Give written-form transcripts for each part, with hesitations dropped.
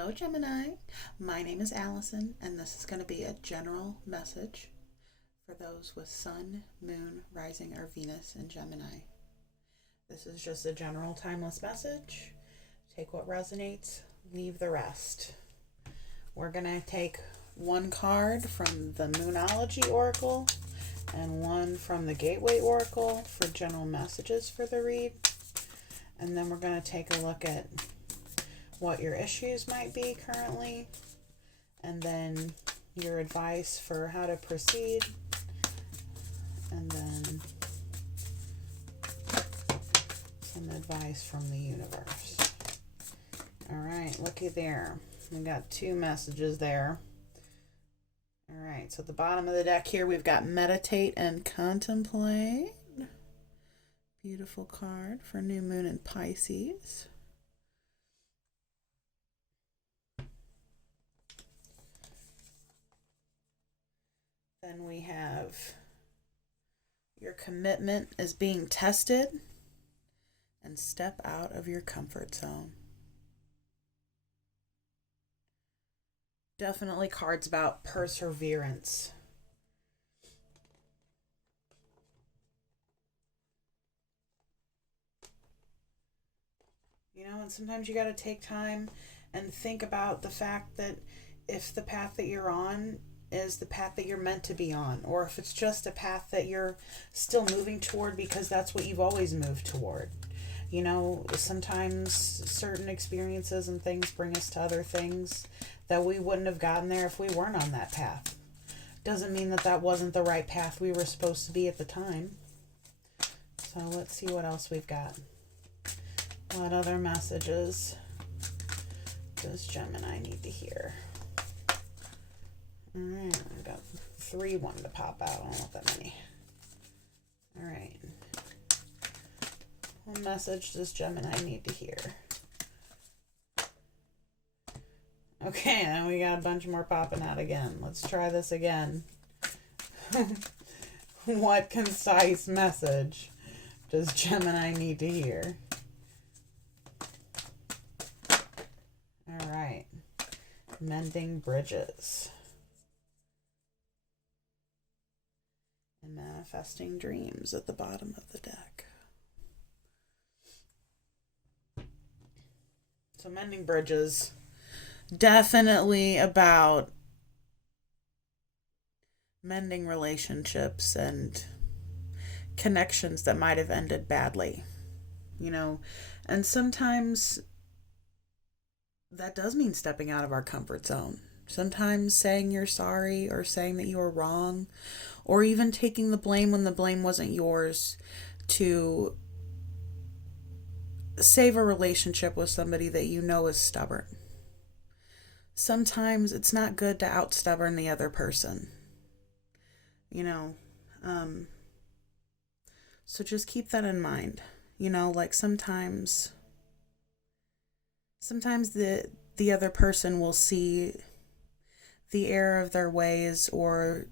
Hello, Gemini. My name is Allison, and this is going to be a general message for those with Sun, Moon, Rising, or Venus in Gemini. This is just a general timeless message. Take what resonates, leave the rest. We're going to take one card from the Moonology Oracle and one from the Gateway Oracle for general messages for the read. And then we're going to take a look at what your issues might be currently, and then your advice for how to proceed, and then some advice from the universe. All right, looky there. We got two messages there. All right, so at the bottom of the deck here, we've got meditate and contemplate. Beautiful card for new moon in Pisces. Then we have your commitment is being tested, and step out of your comfort zone. Definitely cards about perseverance. You know, and sometimes you got to take time and think about the fact that if the path that you're on is the path that you're meant to be on, or if it's just a path that you're still moving toward because that's what you've always moved toward. You know, sometimes certain experiences and things bring us to other things that we wouldn't have gotten there if we weren't on that path. Doesn't mean that that wasn't the right path we were supposed to be at the time. So let's see what else we've got. What other messages does Gemini need to hear? All right, I've got 3 wanting to pop out. I don't want that many. All right. What message does Gemini need to hear? Okay, then we got a bunch more popping out again. Let's try this again. What concise message does Gemini need to hear? All right. Mending bridges. And manifesting dreams at the bottom of the deck. So mending bridges, definitely about mending relationships and connections that might have ended badly, you know, and sometimes that does mean stepping out of our comfort zone. Sometimes saying you're sorry or saying that you were wrong, or even taking the blame when the blame wasn't yours to save a relationship with somebody that you know is stubborn. Sometimes it's not good to out-stubborn the other person, you know. So just keep that in mind. You know, like sometimes the other person will see the error of their ways or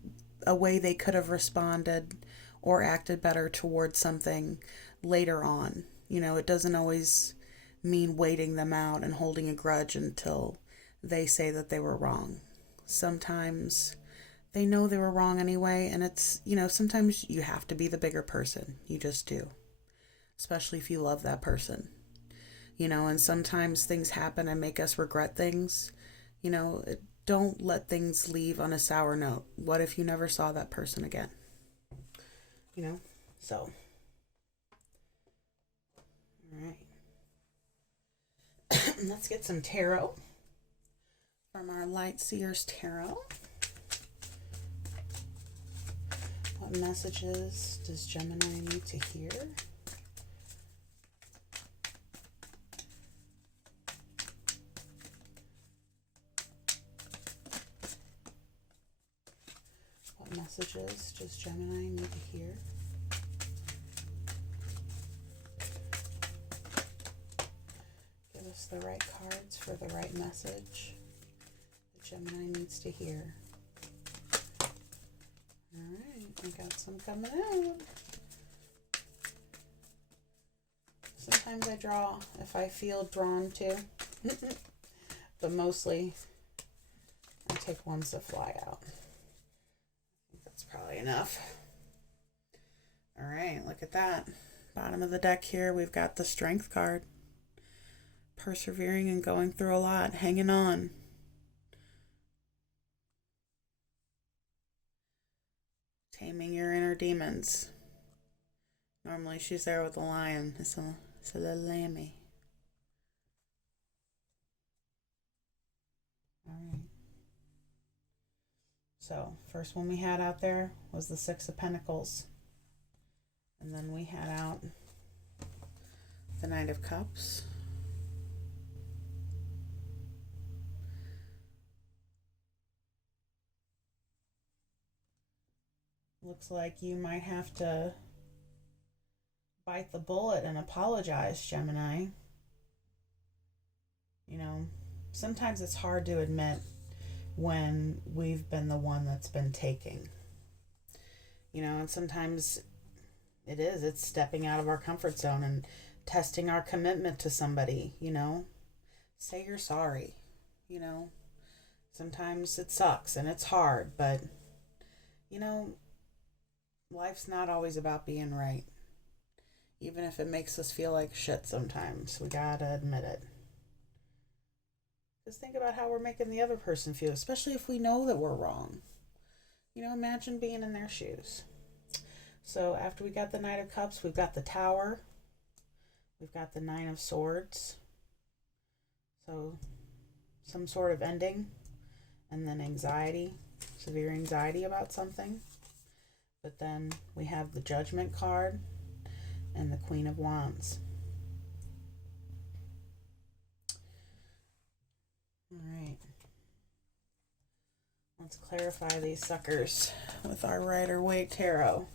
a way they could have responded or acted better towards something later on. You know, it doesn't always mean waiting them out and holding a grudge until they say that they were wrong. Sometimes they know they were wrong anyway, and it's, you know, sometimes you have to be the bigger person. You just do. Especially if you love that person. You know, and sometimes things happen and make us regret things. You know, don't let things leave on a sour note. What if you never saw that person again? You know, so. All right. Let's get some tarot from our Light Seers Tarot. What messages does Gemini need to hear? What messages does Gemini need to hear? Give us the right cards for the right message that Gemini needs to hear. All right, I got some coming out. Sometimes I draw if I feel drawn to. but mostly I take ones that fly out. I think that's probably enough. All right, look at that. Bottom of the deck here, we've got the Strength card. Persevering and going through a lot, hanging on. Taming your inner demons. Normally she's there with the lion. It's a little lammy. Alright. So, first one we had out there was the Six of Pentacles. And then we had out the Knight of Cups. Looks like you might have to bite the bullet and apologize, Gemini. You know, sometimes it's hard to admit when we've been the one that's been taking. You know, and sometimes it's stepping out of our comfort zone and testing our commitment to somebody, you know. Say you're sorry, you know. Sometimes it sucks and it's hard, but, you know, life's not always about being right. Even if it makes us feel like shit sometimes, we gotta admit it. Just think about how we're making the other person feel, especially if we know that we're wrong. You know, imagine being in their shoes. So after we got the Knight of Cups, we've got the Tower. We've got the Nine of Swords. So some sort of ending. And then anxiety, severe anxiety about something. But then we have the Judgment card and the Queen of Wands. All right. Let's clarify these suckers with our Rider-Waite Tarot.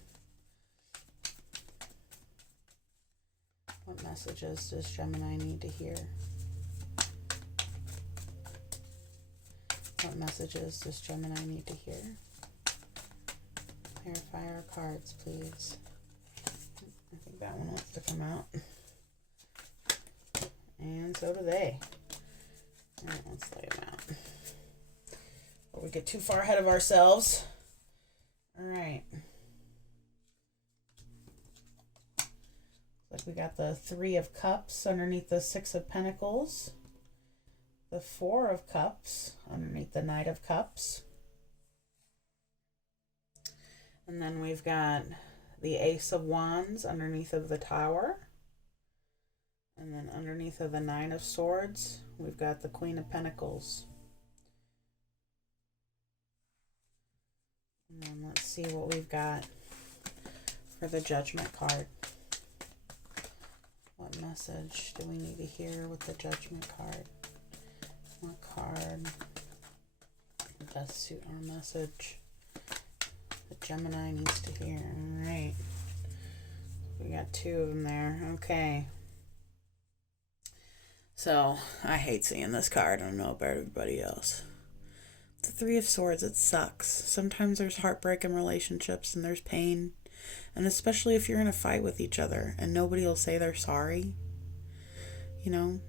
What messages does Gemini need to hear? What messages does Gemini need to hear? Clarify our cards, please. I think that one wants to come out. And so do they. All right, let's lay them out. Before we get too far ahead of ourselves. All right. Looks like we got the Three of Cups underneath the Six of Pentacles. The Four of Cups underneath the Knight of Cups. And then we've got the Ace of Wands underneath of the Tower. And then underneath of the Nine of Swords, we've got the Queen of Pentacles. And then let's see what we've got for the Judgment card. What message do we need to hear with the Judgment card? What card would best suit our message that Gemini needs to hear? All right. We got two of them there. Okay. So, I hate seeing this card. I don't know about everybody else. The Three of Swords, it sucks. Sometimes there's heartbreak in relationships and there's pain. And especially if you're in a fight with each other and nobody will say they're sorry. You know,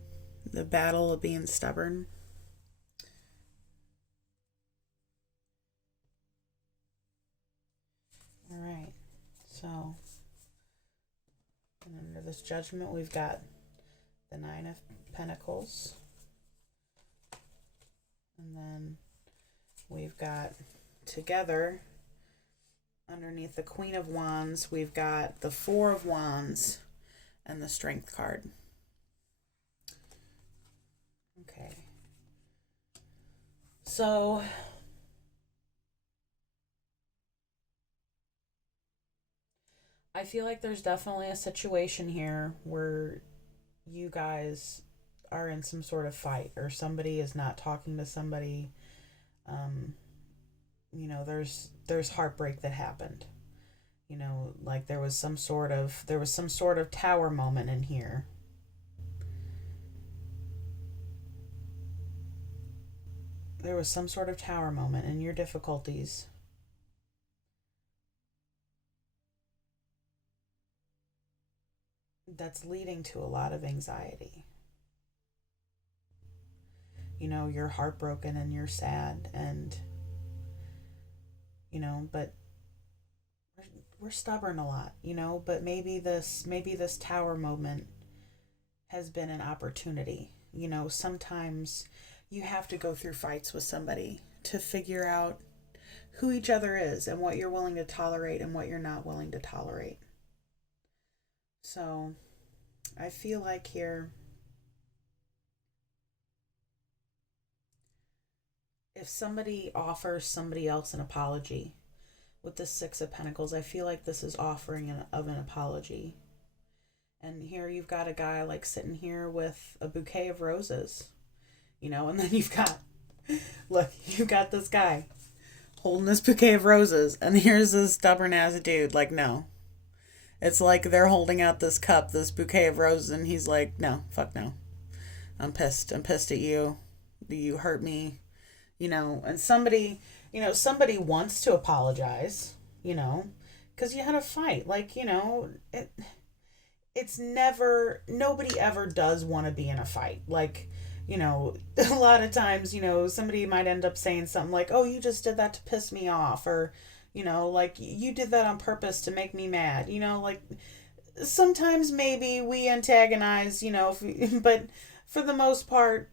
the battle of being stubborn. All right. So, and under this Judgment, we've got the Nine of Pentacles. And then we've got together underneath the Queen of Wands, we've got the Four of Wands and the Strength card. Okay. So I feel like there's definitely a situation here where you guys are in some sort of fight or somebody is not talking to somebody. You know, there's heartbreak that happened. You know, like there was some sort of tower moment in here. There was some sort of tower moment in your difficulties. That's leading to a lot of anxiety. you're heartbroken and you're sad, and but we're stubborn a lot, but maybe this tower moment has been an opportunity. Sometimes you have to go through fights with somebody to figure out who each other is and what you're willing to tolerate and what you're not willing to tolerate. So I feel like here, if somebody offers somebody else an apology with the Six of Pentacles, I feel like this is offering of an apology. And here you've got a guy like sitting here with a bouquet of roses, and then you've got this guy holding this bouquet of roses, and here's this stubborn ass dude, like, no. It's like they're holding out this cup, this bouquet of roses, and he's like, no, fuck no. I'm pissed. I'm pissed at you. You hurt me. And somebody wants to apologize, because you had a fight. Like, it's never, nobody ever does want to be in a fight. Like, a lot of times, somebody might end up saying something like, oh, you just did that to piss me off, or, like, you did that on purpose to make me mad, like, sometimes maybe we antagonize, but for the most part,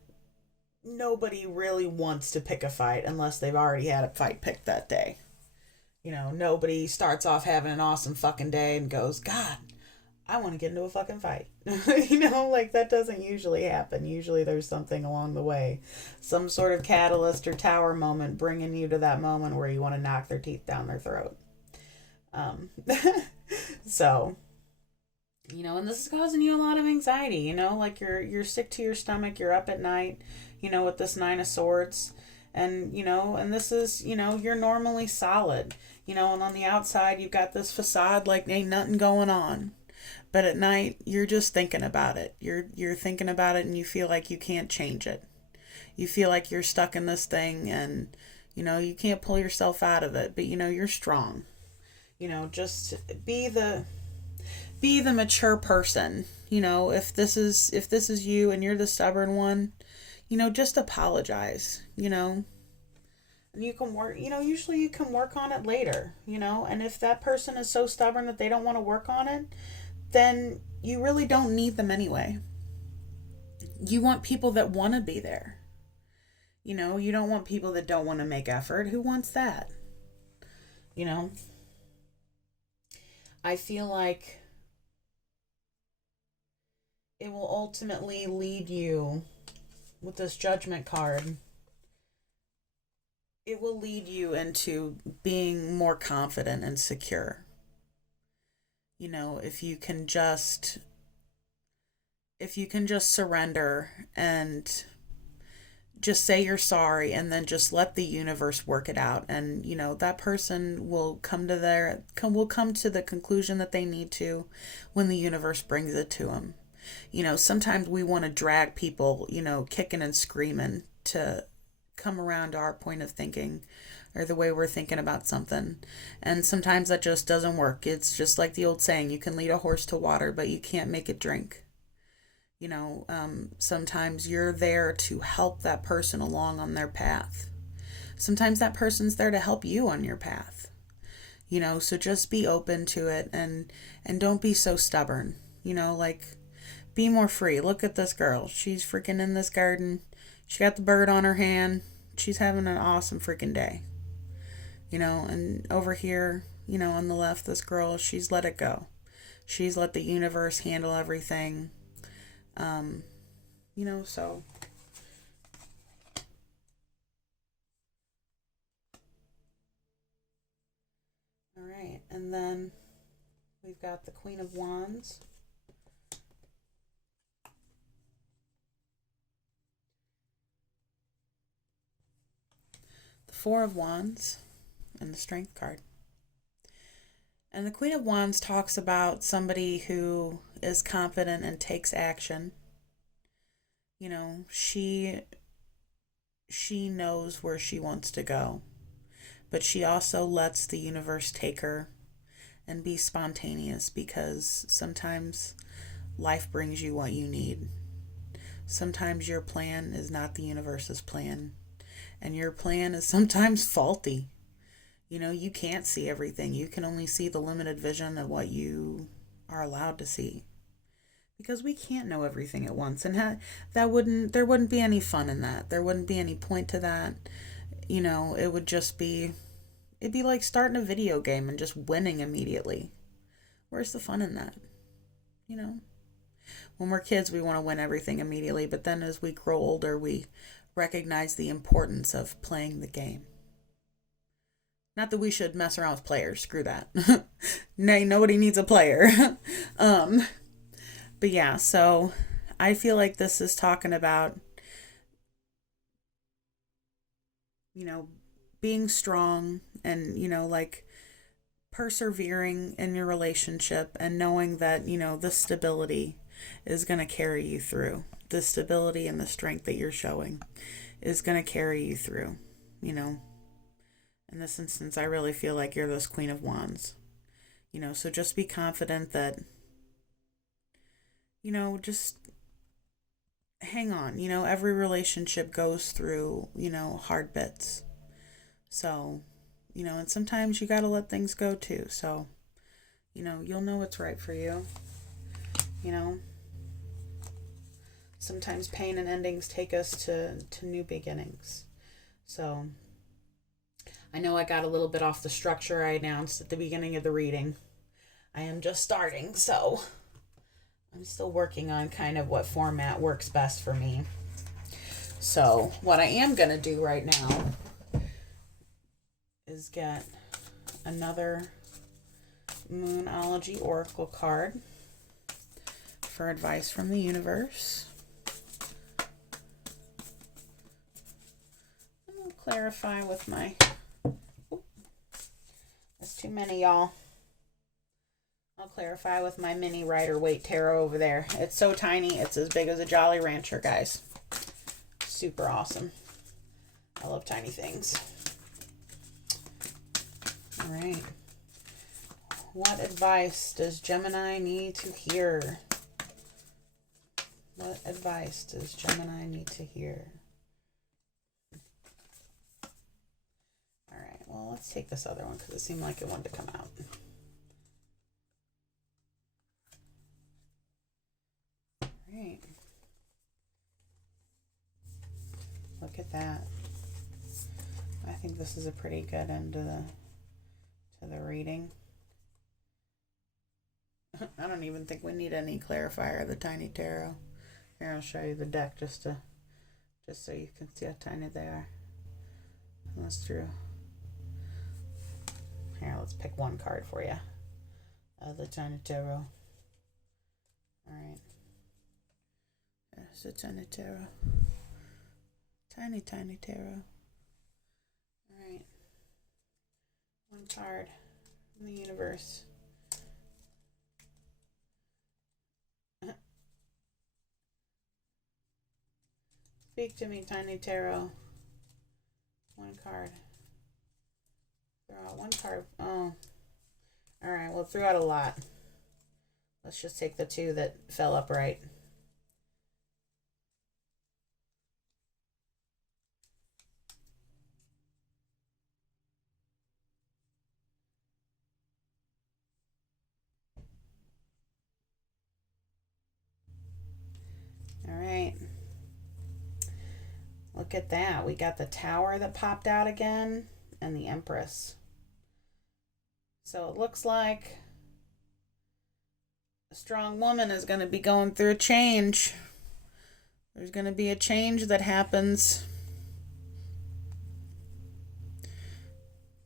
nobody really wants to pick a fight unless they've already had a fight picked that day. Nobody starts off having an awesome fucking day and goes, God, I want to get into a fucking fight. Like, that doesn't usually happen. Usually there's something along the way, some sort of catalyst or tower moment bringing you to that moment where you want to knock their teeth down their throat. So, and this is causing you a lot of anxiety, like you're sick to your stomach, you're up at night, with this Nine of Swords, and, and this is, you're normally solid, and on the outside you've got this facade like ain't nothing going on. But at night, you're just thinking about it. You're thinking about it, and you feel like you can't change it. You feel like you're stuck in this thing, and, you can't pull yourself out of it. But, you're strong. Just be the mature person. If this is you and you're the stubborn one, just apologize, And you can work, usually you can work on it later, And if that person is so stubborn that they don't want to work on it, then you really don't need them anyway. You want people that want to be there. You don't want people that don't want to make effort. Who wants that? I feel like it will ultimately lead you with this Judgment card. It will lead you into being more confident and secure. If you can just surrender and just say you're sorry, and then just let the universe work it out, and that person will come to the conclusion that they need to when the universe brings it to them. Sometimes we want to drag people, kicking and screaming to come around to our point of thinking, or the way we're thinking about something. And sometimes that just doesn't work. It's just like the old saying, you can lead a horse to water, but you can't make it drink. Sometimes you're there to help that person along on their path. Sometimes that person's there to help you on your path. So just be open to it, and don't be so stubborn. Like, be more free. Look at this girl. She's freaking in this garden. She got the bird on her hand. She's having an awesome freaking day. And over here, on the left, this girl, she's let it go. She's let the universe handle everything. So. All right, and then we've got the Queen of Wands. The Four of Wands. And the Strength card. And the Queen of Wands talks about somebody who is confident and takes action. She knows where she wants to go, but she also lets the universe take her and be spontaneous, because sometimes life brings you what you need. Sometimes your plan is not the universe's plan, and your plan is sometimes faulty. You can't see everything. You can only see the limited vision of what you are allowed to see. Because we can't know everything at once, and there wouldn't be any fun in that. There wouldn't be any point to that. It would just be it'd be like starting a video game and just winning immediately. Where's the fun in that? You know? When we're kids, we want to win everything immediately, but then as we grow older, we recognize the importance of playing the game. Not that we should mess around with players. Screw that. Nay, nobody needs a player. But yeah, so I feel like this is talking about, being strong and, like persevering in your relationship and knowing that, the stability is going to carry you through. The stability and the strength that you're showing is going to carry you through, In this instance, I really feel like you're this Queen of Wands. So just be confident that, just hang on. Every relationship goes through, hard bits. So, and sometimes you got to let things go too. So, you'll know what's right for you. Sometimes pain and endings take us to new beginnings. So, I know I got a little bit off the structure I announced at the beginning of the reading. I am just starting, so I'm still working on kind of what format works best for me. So, what I am going to do right now is get another Moonology Oracle card for advice from the universe. I'll clarify with my... That's too many, y'all. I'll clarify with my mini Rider-Waite tarot over there. It's so tiny, it's as big as a Jolly Rancher, guys. Super awesome. I love tiny things. All right. What advice does Gemini need to hear? What advice does Gemini need to hear? All right. Well, let's take this other one because it seemed like it wanted to come out. Right. Look at that. I think this is a pretty good end to the reading. I don't even think we need any clarifier of the tiny tarot. Here, I'll show you the deck just so you can see how tiny they are. That's true. Here, let's pick one card for you. The tiny tarot. All right. There's the tiny tarot. Tiny tarot. Alright. One card from the universe. Speak to me, tiny tarot. One card. Throw out one card. Oh. Alright, well, threw out a lot. Let's just take the two that fell upright. All right. Look at that. We got the Tower that popped out again and the Empress. So it looks like a strong woman is going to be going through a change. There's going to be a change that happens.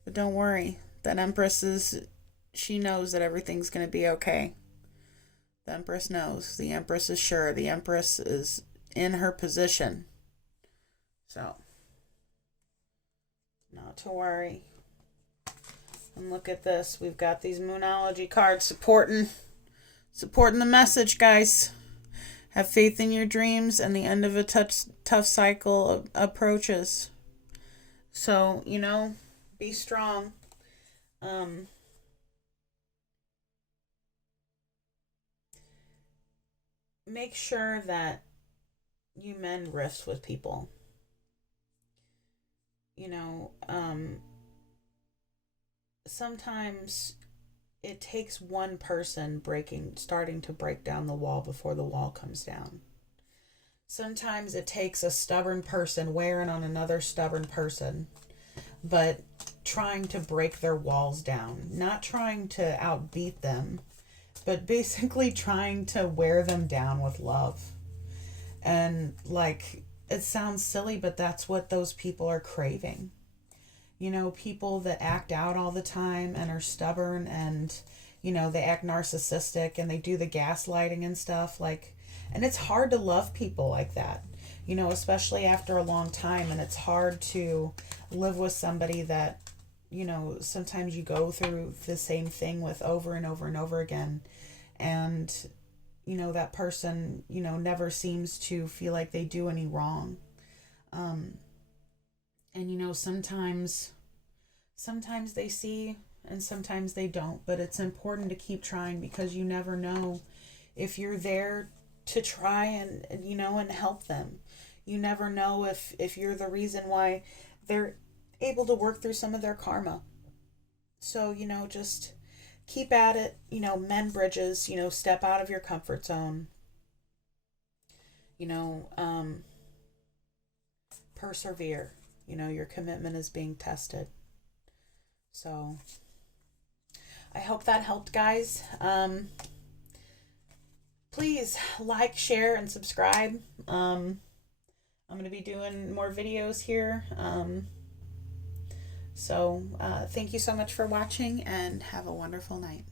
But don't worry. That Empress she knows that everything's going to be okay. The Empress knows. The Empress is sure. The Empress is in her position. So, not to worry. And look at this. We've got these Moonology cards supporting the message, guys. Have faith in your dreams, and the end of a tough cycle approaches. So, be strong. Make sure that you mend rifts with people. You know, sometimes it takes one person starting to break down the wall before the wall comes down. Sometimes it takes a stubborn person wearing on another stubborn person, but trying to break their walls down, not trying to outbeat them, but basically trying to wear them down with love. And like, it sounds silly, but that's what those people are craving. You know, people that act out all the time and are stubborn, and, you know, they act narcissistic and they do the gaslighting and stuff. Like, and it's hard to love people like that, you know, especially after a long time. And it's hard to live with somebody that, you know, sometimes you go through the same thing with over and over and over again. And, you know, that person, you know, never seems to feel like they do any wrong. And, you know, sometimes they see and sometimes they don't, but it's important to keep trying, because you never know if you're there to try and you know, and help them. You never know if you're the reason why they're able to work through some of their karma. So, you know, just keep at it, you know, mend bridges, you know, step out of your comfort zone, you know, persevere. You know, your commitment is being tested. So I hope that helped, guys. Please like, share, and subscribe. I'm going to be doing more videos here. So thank you so much for watching, and have a wonderful night.